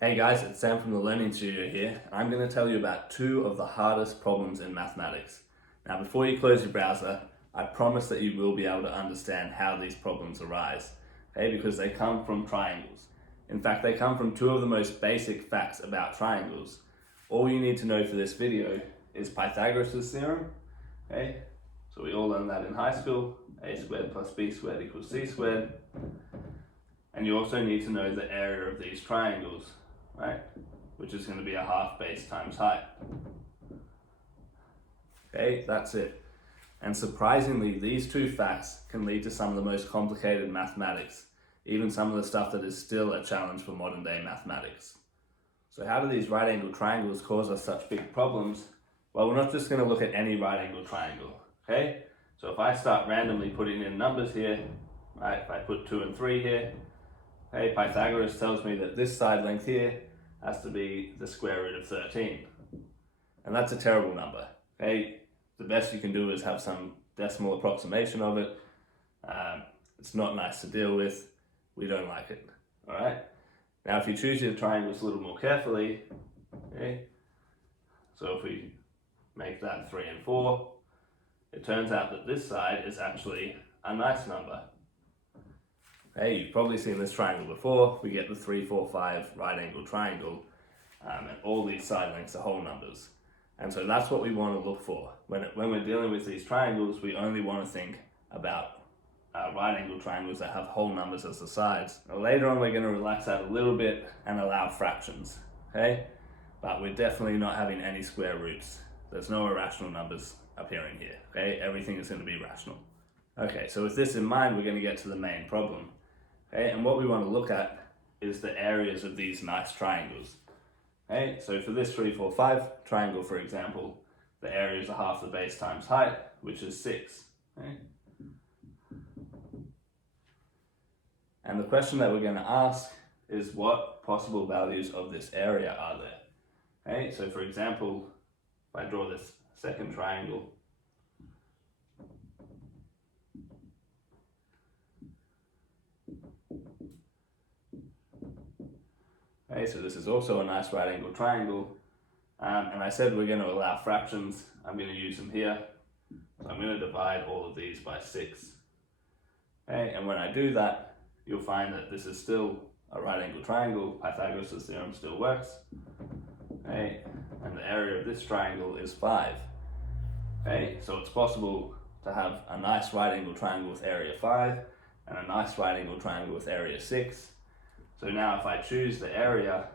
Hey guys, it's Sam from the Learning Studio here, and I'm going to tell you about two of the hardest problems in mathematics. Now, before you close your browser, I promise that you will be able to understand how these problems arise, okay? Because they come from triangles. In fact, they come from two of the most basic facts about triangles. All you need to know for this video is Pythagoras' theorem, okay? So we all learned that in high school, a squared plus b squared equals c squared. And you also need to know the area of these triangles, right? Which is going to be a half base times height. Okay, that's it. And surprisingly, these two facts can lead to some of the most complicated mathematics, even some of the stuff that is still a challenge for modern day mathematics. So how do these right angle triangles cause us such big problems? Well, we're not just going to look at any right angle triangle, okay? So if I start randomly putting in numbers here, right, if I put 2 and 3 here, okay, Pythagoras tells me that this side length here has to be the square root of 13. And that's a terrible number, okay? The best you can do is have some decimal approximation of it. It's not nice to deal with. We don't like it, all right? Now, if you choose your triangles a little more carefully, okay? So if we make that 3 and 4, it turns out that this side is actually a nice number. Hey, you've probably seen this triangle before. We get the 3, 4, 5 right angle triangle, and all these side lengths are whole numbers. And so that's what we want to look for. When we're dealing with these triangles, we only want to think about right angle triangles that have whole numbers as the sides. Now, later on, we're going to relax that a little bit and allow fractions, okay? But we're definitely not having any square roots. There's no irrational numbers appearing here, okay? Everything is going to be rational. Okay, so with this in mind, we're going to get to the main problem. Okay, and what we want to look at is the areas of these nice triangles. Okay, so for this 3, 4, 5 triangle, for example, the areas are half the base times height, which is 6. Okay? And the question that we're going to ask is what possible values of this area are there? Okay, so for example, if I draw this second triangle, okay, so this is also a nice right angle triangle, and I said we're going to allow fractions. I'm going to use them here. So I'm going to divide all of these by 6. Okay, and when I do that, you'll find that this is still a right angle triangle. Pythagoras' theorem still works. Okay, and the area of this triangle is 5. Okay, so it's possible to have a nice right angle triangle with area 5 and a nice right angle triangle with area 6. So now if I choose the area,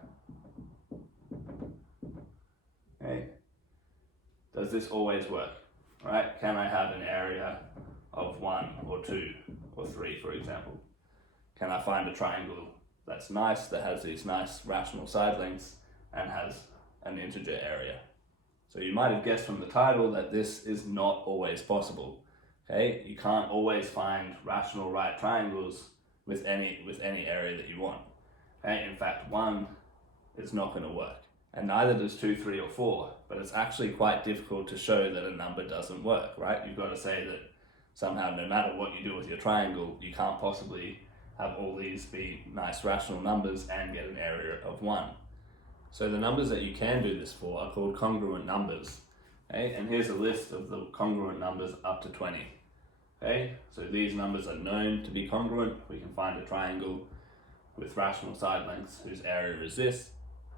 okay, does this always work, right? Can I have an area of 1 or 2 or 3, for example? Can I find a triangle that's nice, that has these nice rational side lengths and has an integer area? So you might have guessed from the title that this is not always possible, okay? You can't always find rational right triangles with any area that you want. Okay, in fact, 1 is not going to work, and neither does 2, 3, or 4, but it's actually quite difficult to show that a number doesn't work, right? You've got to say that somehow, no matter what you do with your triangle, you can't possibly have all these be nice rational numbers and get an area of 1. So the numbers that you can do this for are called congruent numbers, okay? And here's a list of the congruent numbers up to 20, okay? So these numbers are known to be congruent. We can find a triangle with rational side lengths whose area is this,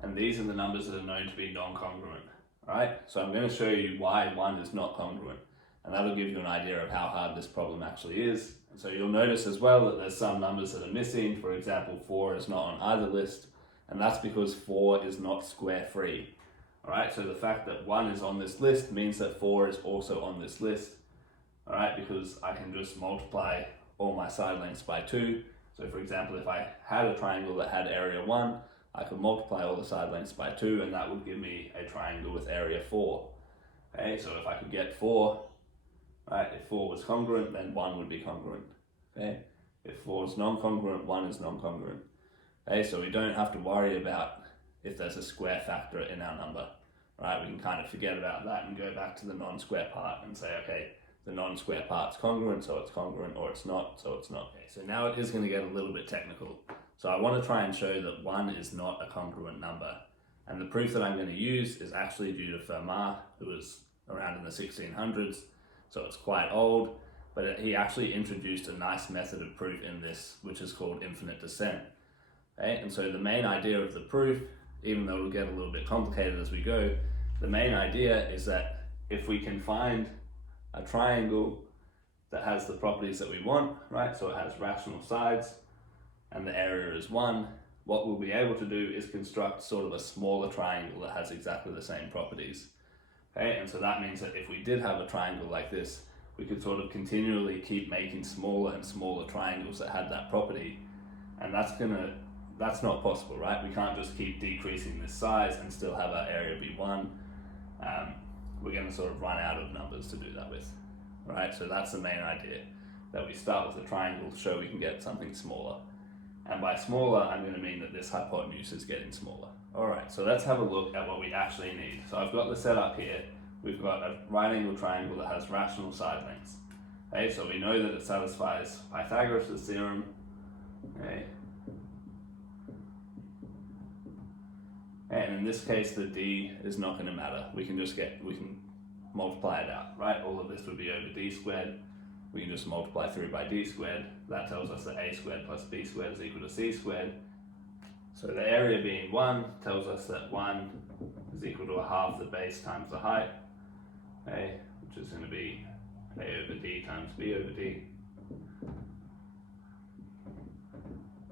and these are the numbers that are known to be non-congruent, right? So I'm going to show you why 1 is not congruent, and that'll give you an idea of how hard this problem actually is. And so you'll notice as well that there's some numbers that are missing. For example, 4 is not on either list, and that's because 4 is not square free, all right? So the fact that 1 is on this list means that 4 is also on this list, all right? Because I can just multiply all my side lengths by 2. So for example, if I had a triangle that had area 1, I could multiply all the side lengths by 2, and that would give me a triangle with area 4. Okay, so if I could get 4, right, if 4 was congruent, then 1 would be congruent. Okay, if 4 is non-congruent, 1 is non-congruent. Okay, so we don't have to worry about if there's a square factor in our number. Right, we can kind of forget about that and go back to the non-square part and say, okay, the non-square part's congruent, so it's congruent, or it's not, so it's not. Okay, so now it is going to get a little bit technical. So I want to try and show that 1 is not a congruent number. And the proof that I'm going to use is actually due to Fermat, who was around in the 1600s, so it's quite old, but he actually introduced a nice method of proof in this, which is called infinite descent. Okay? And so the main idea of the proof, even though it'll get a little bit complicated as we go, the main idea is that if we can find a triangle that has the properties that we want, right? So it has rational sides and the area is 1, what we'll be able to do is construct sort of a smaller triangle that has exactly the same properties. Okay, and so that means that if we did have a triangle like this, we could sort of continually keep making smaller and smaller triangles that had that property. And that's not possible, right? We can't just keep decreasing this size and still have our area be 1. We're going to sort of run out of numbers to do that with, right? So that's the main idea, that we start with a triangle to show we can get something smaller. And by smaller, I'm going to mean that this hypotenuse is getting smaller. All right, so let's have a look at what we actually need. So I've got the setup here. We've got a right angle triangle that has rational side lengths. Okay, so we know that it satisfies Pythagoras' theorem. Okay. And in this case, the d is not going to matter. We can multiply it out, right? All of this would be over d squared. We can just multiply through by d squared. That tells us that a squared plus b squared is equal to c squared. So the area being 1 tells us that 1 is equal to a half the base times the height, okay, which is going to be a over d times b over d.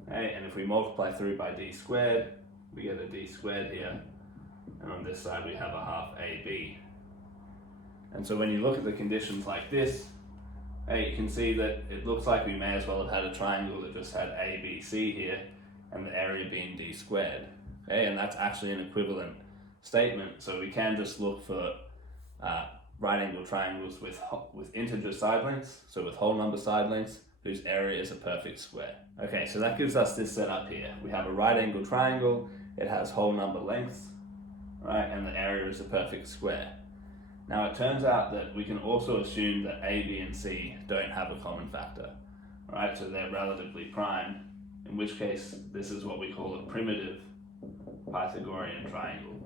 Okay, and if we multiply through by d squared, we get a d squared here, and on this side we have a half ab. And so when you look at the conditions like this, you can see that it looks like we may as well have had a triangle that just had ABC here, and the area being d squared. Okay, and that's actually an equivalent statement, so we can just look for right angle triangles with integer side lengths, so with whole number side lengths, whose area is a perfect square. Okay, so that gives us this setup here. We have a right angle triangle, it has whole number lengths, right, and the area is a perfect square. Now it turns out that we can also assume that A, B, and C don't have a common factor, right, so they're relatively prime, in which case this is what we call a primitive Pythagorean triangle.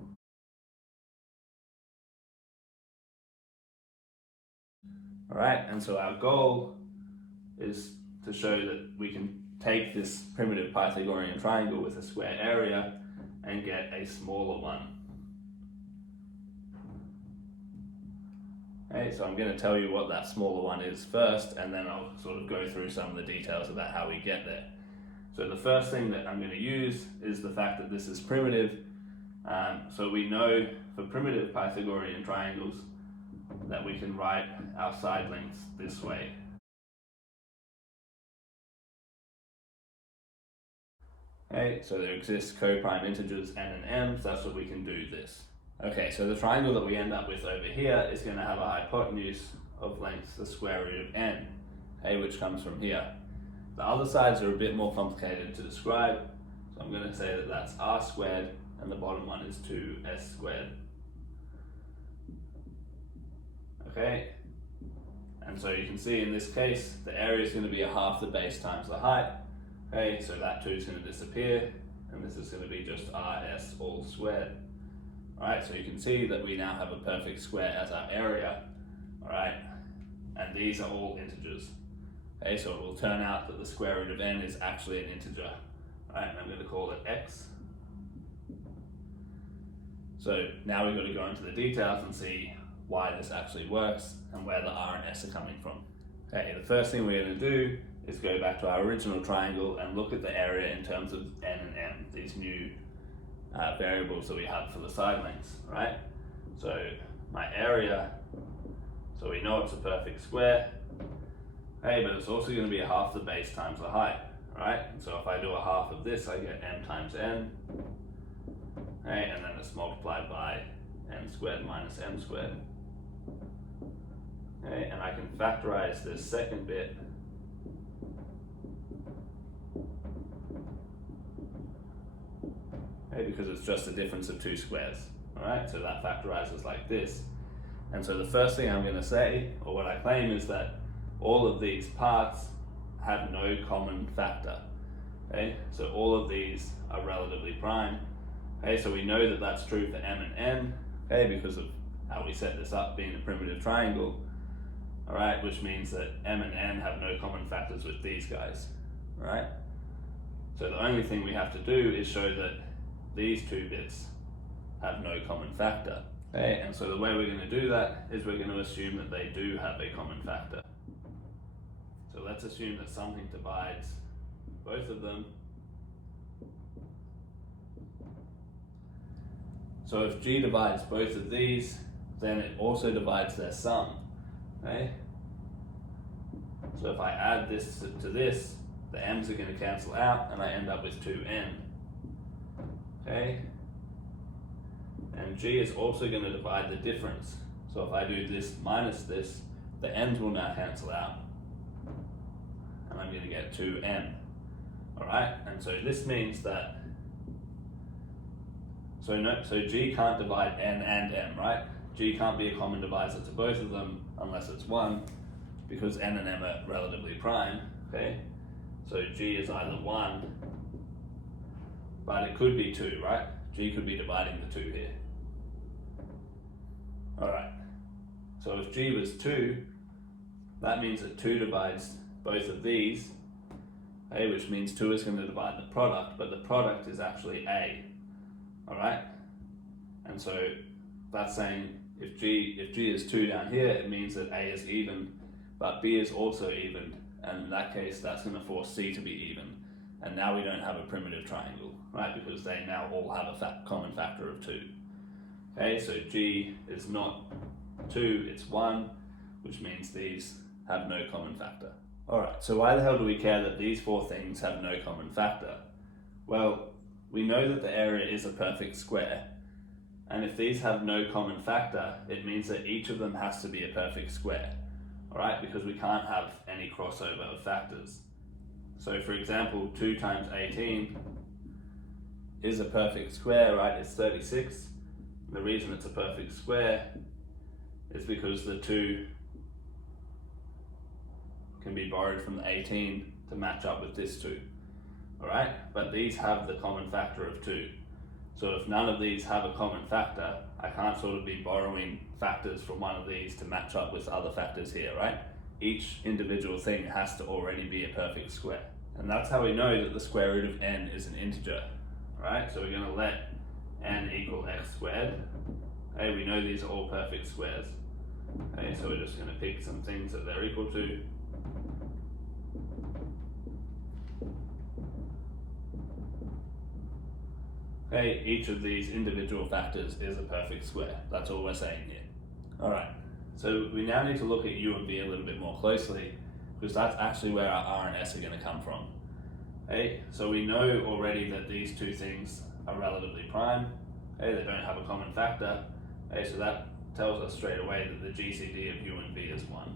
Alright, and so our goal is to show that we can take this primitive Pythagorean triangle with a square area and get a smaller one. Okay, so I'm going to tell you what that smaller one is first, and then I'll sort of go through some of the details about how we get there. So the first thing that I'm going to use is the fact that this is primitive. So we know for primitive Pythagorean triangles that we can write our side lengths this way. Okay, so there exists co-prime integers n and m, so that's what we can do this. Okay, so the triangle that we end up with over here is going to have a hypotenuse of length the square root of n, okay, which comes from here. The other sides are a bit more complicated to describe, so I'm going to say that that's r squared, and the bottom one is 2s squared. Okay, and so you can see in this case, the area is going to be a half the base times the height. Okay, so that 2 is going to disappear, and this is going to be just rs all squared. Alright, so you can see that we now have a perfect square as our area, alright, and these are all integers. Okay, so it will turn out that the square root of n is actually an integer, right, and I'm going to call it x. So now we've got to go into the details and see why this actually works and where the r and s are coming from. Okay, the first thing we're going to do is go back to our original triangle and look at the area in terms of n and m, these new variables that we have for the side lengths, right? So my area, so we know it's a perfect square, okay, but it's also going to be a half the base times the height, right? And so if I do a half of this, I get m times n, okay, and then it's multiplied by n squared minus m squared. Okay, and I can factorize this second bit. Because it's just the difference of 2 squares, alright? So that factorizes like this. And so the first thing I'm going to say, or what I claim, is that all of these parts have no common factor. Okay, so all of these are relatively prime. Okay, so we know that that's true for m and n, okay, because of how we set this up being a primitive triangle. Alright, which means that m and n have no common factors with these guys. Alright? So the only thing we have to do is show that these two bits have no common factor. Okay, and so the way we're going to do that is we're going to assume that they do have a common factor. So let's assume that something divides both of them. So if g divides both of these, then it also divides their sum. Okay? So if I add this to this, the m's are going to cancel out and I end up with 2n. Okay? And g is also going to divide the difference. So if I do this minus this, the n's will now cancel out and I'm going to get 2n. Alright? And so this means that so g can't divide n and m, right? G can't be a common divisor to both of them unless it's 1, because n and m are relatively prime, okay? So g is either 1, but it could be 2, right? G could be dividing the 2 here. Alright, so if g was 2, that means that 2 divides both of these, okay, which means 2 is going to divide the product, but the product is actually a. Alright, and so that's saying if g is 2 down here, it means that a is even, but b is also even, and in that case that's going to force c to be even, and now we don't have a primitive triangle, right, because they now all have a common factor of 2. Okay, so g is not 2, it's 1, which means these have no common factor. Alright, so why the hell do we care that these 4 things have no common factor? Well, we know that the area is a perfect square, and if these have no common factor, it means that each of them has to be a perfect square, alright, because we can't have any crossover of factors. So for example, 2 times 18 is a perfect square, right? It's 36. The reason it's a perfect square is because the 2 can be borrowed from the 18 to match up with this 2. Alright, but these have the common factor of 2. So if none of these have a common factor, I can't sort of be borrowing factors from one of these to match up with other factors here, right? Each individual thing has to already be a perfect square. And that's how we know that the square root of n is an integer, right? So we're going to let n equal x squared. Okay, we know these are all perfect squares. Okay, so we're just going to pick some things that they're equal to. Okay, each of these individual factors is a perfect square. That's all we're saying here. Alright, so we now need to look at u and v a little bit more closely, because that's actually where our r and s are going to come from. Okay, so we know already that these 2 things are relatively prime. Okay, they don't have a common factor. Okay, so that tells us straight away that the GCD of u and v is 1.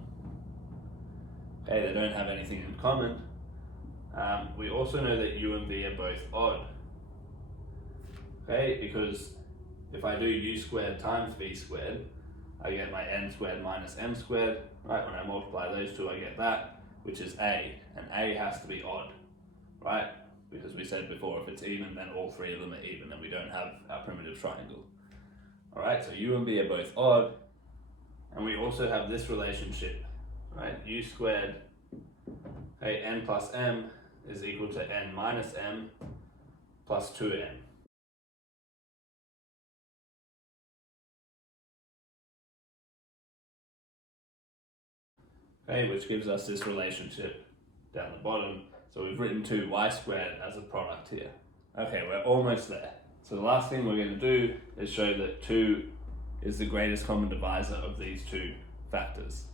Okay, they don't have anything in common. We also know that u and v are both odd. Okay, because if I do u squared times v squared, I get my n squared minus m squared, right? When I multiply those 2, I get that, which is a, and a has to be odd, right? Because we said before, if it's even, then all 3 of them are even, and we don't have our primitive triangle. Alright, so u and v are both odd, and we also have this relationship, right? U squared, okay, n plus m is equal to n minus m plus 2n. Okay, which gives us this relationship down the bottom. So we've written 2y squared as a product here. Okay, we're almost there. So the last thing we're going to do is show that 2 is the greatest common divisor of these 2 factors.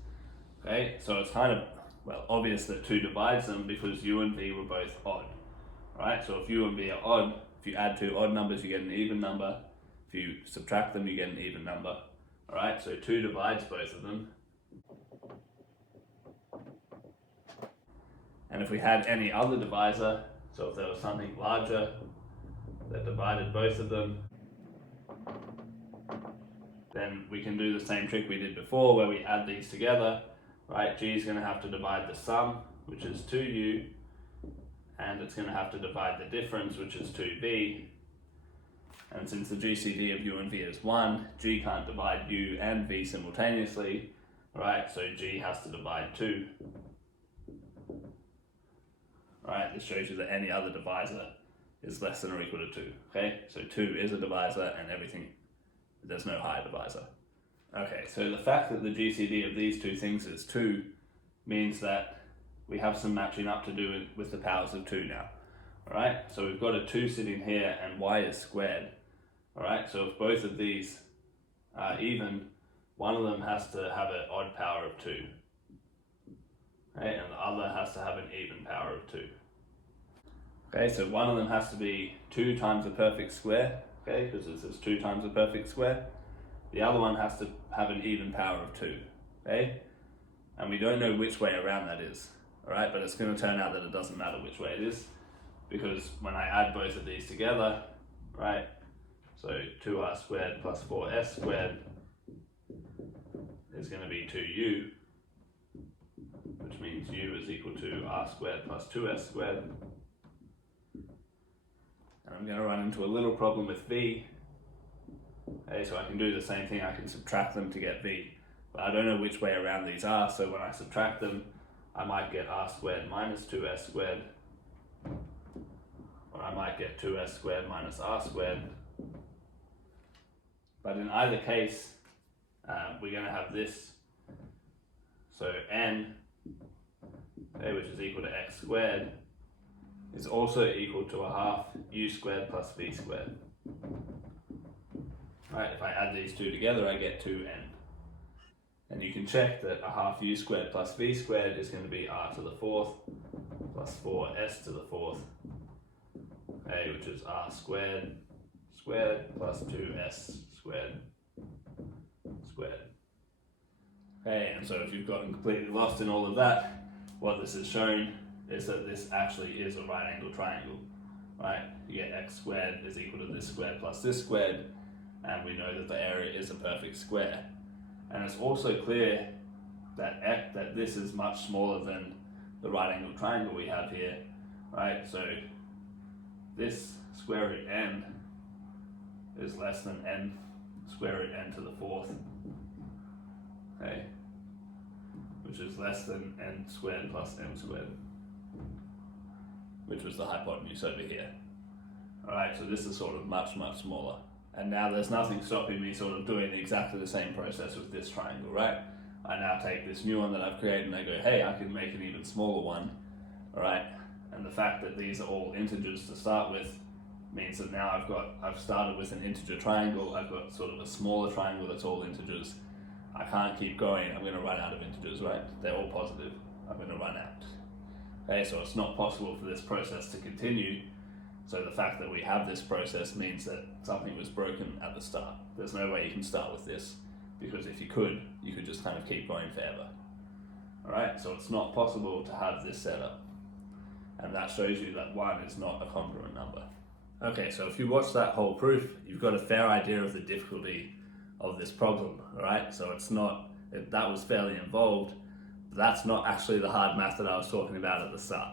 Okay, so it's kind of, well, obvious that 2 divides them because u and v were both odd. Right, so if u and v are odd, if you add 2 odd numbers, you get an even number. If you subtract them, you get an even number. Alright, so 2 divides both of them. And if we had any other divisor, so if there was something larger that divided both of them, then we can do the same trick we did before where we add these together, right? G is going to have to divide the sum, which is 2u, and it's going to have to divide the difference, which is 2v. And since the GCD of u and v is 1, g can't divide u and v simultaneously, right? So g has to divide 2. Right, this shows you that any other divisor is less than or equal to 2. Okay, so 2 is a divisor and everything, there's no higher divisor. Okay, so the fact that the GCD of these two things is 2 means that we have some matching up to do with the powers of 2 now. Alright, so we've got a 2 sitting here and y is squared. Alright, so if both of these are even, one of them has to have an odd power of 2. Okay, and the other has to have an even power of 2. Okay, so one of them has to be 2 times a perfect square, okay, because this is 2 times a perfect square. The other one has to have an even power of 2, okay? And we don't know which way around that is, alright, but it's going to turn out that it doesn't matter which way it is, because when I add both of these together, right, so 2r squared plus 4s squared is going to be 2u, which means u is equal to r squared plus 2s squared. And I'm going to run into a little problem with v. Okay, so I can do the same thing, I can subtract them to get v. But I don't know which way around these are, so when I subtract them, I might get r squared minus 2s squared. Or I might get 2s squared minus r squared. But in either case, we're going to have this. So n, okay, which is equal to x squared, is also equal to a half u squared plus v squared. Right, if I add these two together, I get 2n. And you can check that a half u squared plus v squared is going to be r to the 4th plus 4s to the 4th, okay, which is r squared squared plus 2s squared squared. Okay, and so if you've gotten completely lost in all of that, what this is showing is that this actually is a right angle triangle, right? You get x squared is equal to this squared plus this squared, and we know that the area is a perfect square. And it's also clear that that this is much smaller than the right angle triangle we have here, right? So this square root n is less than n square root n to the 4th, okay? Which is less than n squared plus m squared, which was the hypotenuse over here. Alright, so this is sort of much smaller. And now there's nothing stopping me sort of doing exactly the same process with this triangle, right? I now take this new one that I've created and I go, hey, I can make an even smaller one, alright? And the fact that these are all integers to start with means that now I've started with an integer triangle, I've got sort of a smaller triangle that's all integers. I can't keep going, I'm going to run out of integers, right? They're all positive, I'm going to run out. Okay, so it's not possible for this process to continue. So the fact that we have this process means that something was broken at the start. There's no way you can start with this, because if you could just kind of keep going forever. Alright, so it's not possible to have this set up. And that shows you that 1 is not a congruent number. Okay, so if you watch that whole proof, you've got a fair idea of the difficulty of this problem, alright? So it's not, that was fairly involved, but that's not actually the hard math that I was talking about at the start.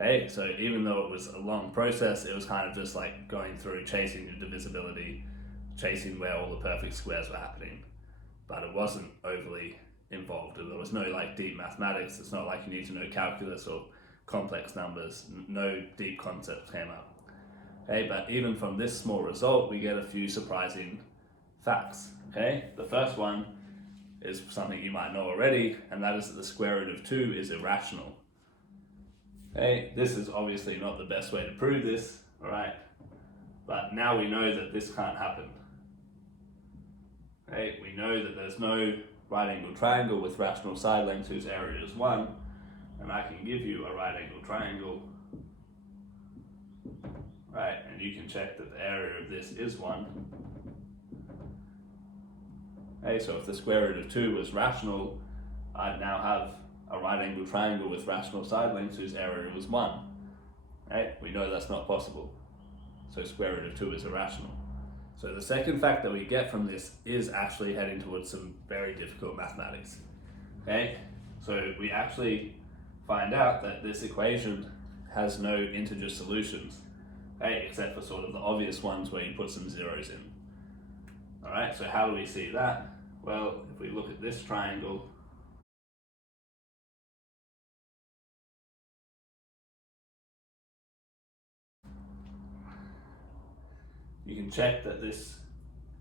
Okay, so even though it was a long process, it was kind of just like going through chasing your divisibility, chasing where all the perfect squares were happening. But it wasn't overly involved. There was no like deep mathematics. It's not like you need to know calculus or complex numbers. No deep concepts came up. Okay, but even from this small result, we get a few surprising facts. Okay, the first one is something you might know already, and that is that the square root of 2 is irrational. Okay, this is obviously not the best way to prove this, alright? But now we know that this can't happen. Okay, we know that there's no right angle triangle with rational side lengths whose area is 1, and I can give you a right angle triangle, right? And you can check that the area of this is 1. Okay, so if the square root of 2 was rational, I'd now have a right angle triangle with rational side lengths whose area was 1. Right? We know that's not possible. So square root of 2 is irrational. So the second fact that we get from this is actually heading towards some very difficult mathematics. Okay? So we actually find out that this equation has no integer solutions, okay, except for sort of the obvious ones where you put some zeros in. Alright, so how do we see that? Well, if we look at this triangle, you can check that this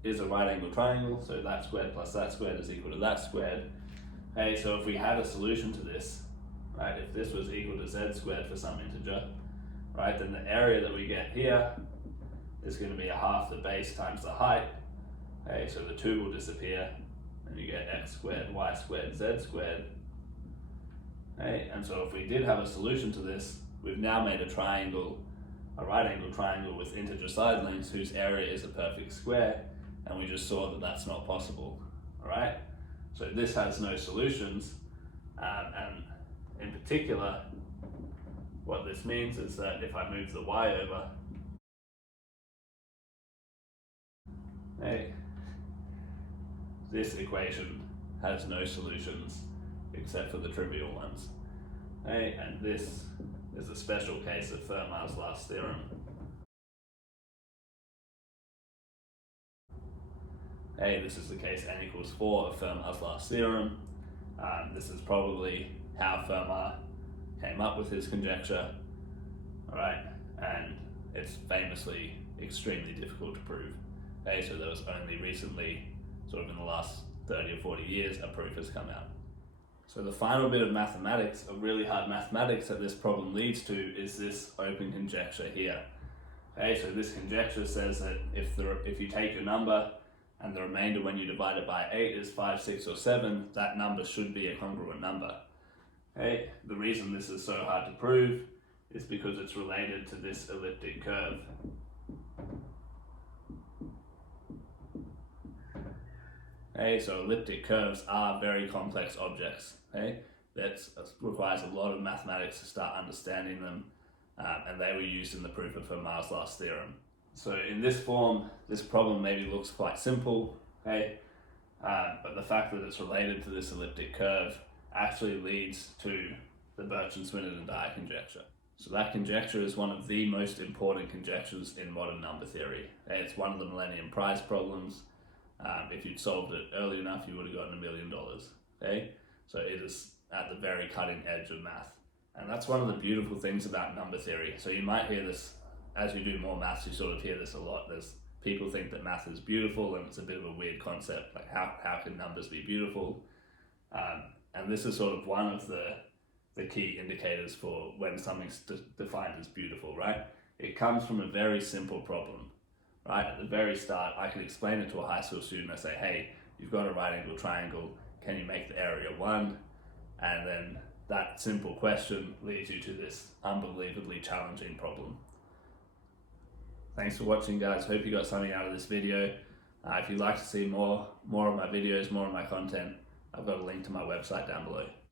is a right angle triangle, so that squared plus that squared is equal to that squared. Okay, so if we had a solution to this, right, if this was equal to z squared for some integer, right, then the area that we get here is going to be a half the base times the height. Okay, so the 2 will disappear, and you get x squared, y squared, z squared. Okay, and so if we did have a solution to this, we've now made a triangle, a right angle triangle with integer side lengths whose area is a perfect square, and we just saw that that's not possible. Alright, so this has no solutions, and in particular, what this means is that if I move the y over, okay, this equation has no solutions except for the trivial ones. Okay, and this is a special case of Fermat's last theorem. Okay, this is the case n equals 4 of Fermat's last theorem. This is probably how Fermat came up with his conjecture. Alright, and it's famously extremely difficult to prove. Okay, so there was only recently, sort of in the last 30 or 40 years, a proof has come out. So the final bit of mathematics, of really hard mathematics that this problem leads to, is this open conjecture here. Okay, so this conjecture says that if you take a number and the remainder when you divide it by 8 is 5, 6 or 7, that number should be a congruent number. Okay, the reason this is so hard to prove is because it's related to this elliptic curve. Okay, so elliptic curves are very complex objects. Okay, that requires a lot of mathematics to start understanding them, and they were used in the proof of Fermat's last theorem. So in this form, this problem maybe looks quite simple, okay, but the fact that it's related to this elliptic curve actually leads to the Birch-Swinnerton and Dyer conjecture. So that conjecture is one of the most important conjectures in modern number theory. Okay, it's one of the Millennium Prize problems. If you'd solved it early enough, you would have gotten $1 million. Okay, so it is at the very cutting edge of math, and that's one of the beautiful things about number theory. So you might hear this as you do more maths. You sort of hear this a lot. There's people think that math is beautiful, and it's a bit of a weird concept. Like how can numbers be beautiful? And this is sort of one of the key indicators for when something's defined as beautiful, right? It comes from a very simple problem. Right, at the very start, I can explain it to a high school student. I say, hey, you've got a right angle triangle, can you make the area 1? And then that simple question leads you to this unbelievably challenging problem. Thanks for watching, guys. Hope you got something out of this video. If you'd like to see more of my videos, more of my content, I've got a link to my website down below.